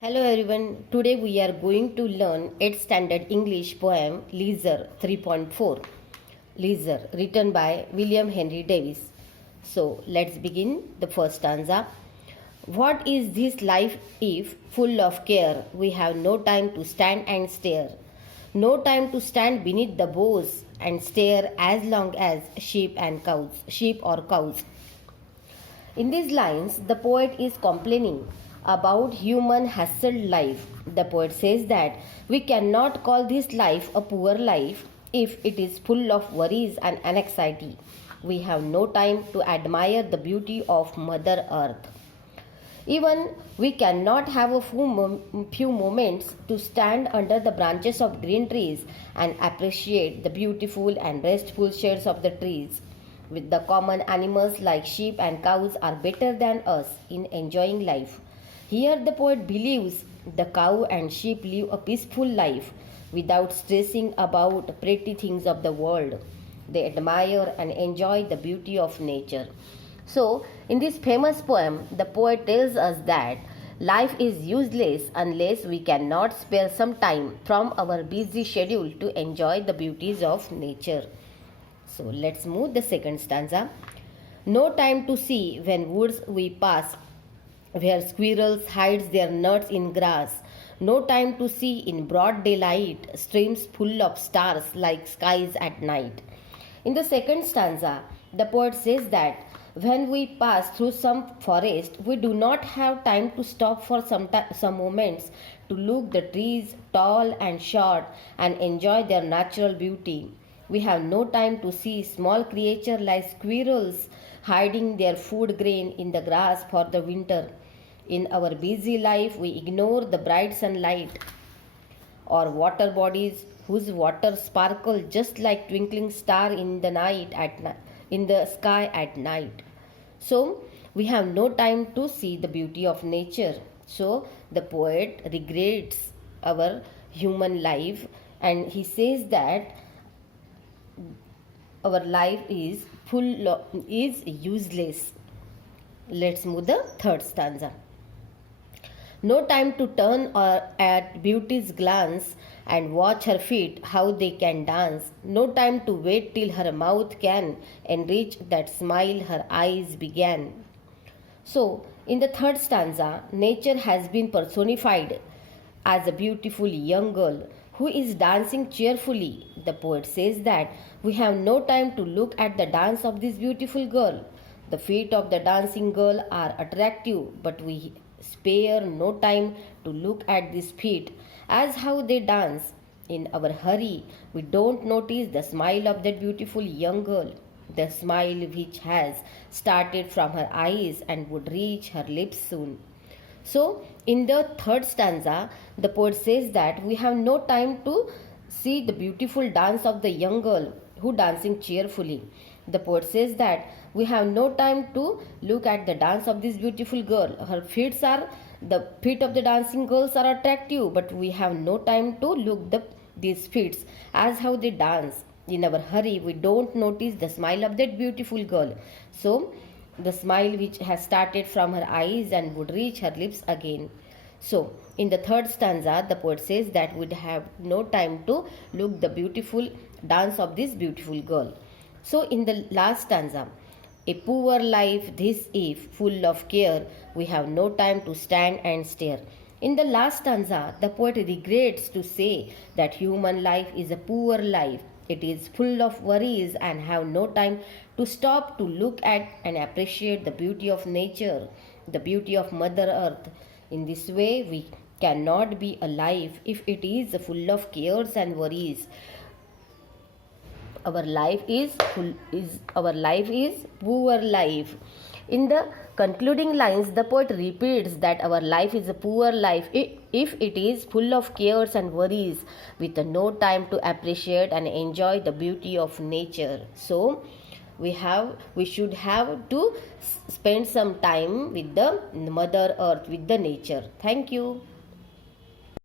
Hello everyone, today we are going to learn 8th standard English poem Leisure 3.4. Leisure, written by William Henry Davies. So let's begin the first stanza. What is this life if full of care? We have no time to stand and stare. No time to stand beneath the boughs and stare as long as sheep or cows. In these lines, the poet is complaining about human hassled life. The poet says that we cannot call this life a poor life if it is full of worries and anxiety. We have no time to admire the beauty of Mother Earth. Even we cannot have a few moments to stand under the branches of green trees and appreciate the beautiful and restful shades of the trees. With the common animals like sheep and cows are better than us in enjoying life. Here the poet believes the cow and sheep live a peaceful life without stressing about pretty things of the world. They admire and enjoy the beauty of nature. So, in this famous poem, the poet tells us that life is useless unless we cannot spare some time from our busy schedule to enjoy the beauties of nature. So let's move the second stanza. No time to see when woods we pass, where squirrels hides their nuts in grass. No time to see in broad daylight, streams full of stars like skies at night. In the second stanza, the poet says that when we pass through some forest, we do not have time to stop for some moments to look the trees tall and short and enjoy their natural beauty. We have no time to see small creatures like squirrels hiding their food grain in the grass for the winter. In our busy life, we ignore the bright sunlight or water bodies whose water sparkle just like twinkling star in the in the sky at night. So we have no time to see the beauty of nature. So the poet regrets our human life and he says that our life is useless. Let's move the third stanza. No time to turn or at beauty's glance and watch her feet how they can dance. No time to wait till her mouth can enrich that smile her eyes began. So, in the third stanza, nature has been personified as a beautiful young girl who is dancing cheerfully. The poet says that we have no time to look at the dance of this beautiful girl. The feet of the dancing girl are attractive, but we spare no time to look at these feet as how they dance. In our hurry, we don't notice the smile of that beautiful young girl, the smile which has started from her eyes and would reach her lips soon. So, in the third stanza, the poet says that we have no time to see the beautiful dance of the young girl who dancing cheerfully. The poet says that we have no time to look at the dance of this beautiful girl. The feet of the dancing girls are attractive, but we have no time to look these feet as how they dance. In our hurry, we don't notice the smile of that beautiful girl. So, the smile which has started from her eyes and would reach her lips again. So, in the third stanza, the poet says that we have no time to look the beautiful dance of this beautiful girl. So, in the last stanza, a poor life this if full of care, we have no time to stand and stare. In the last stanza, the poet regrets to say that human life is a poor life. It is full of worries and have no time to stop to look at and appreciate the beauty of nature, the beauty of Mother Earth. In this way, we cannot be alive if it is full of cares and worries. Our life is poor life. In the concluding lines, the poet repeats that our life is a poor life if it is full of cares and worries with no time to appreciate and enjoy the beauty of nature. So we should have to spend some time with the Mother Earth, with the nature. Thank you.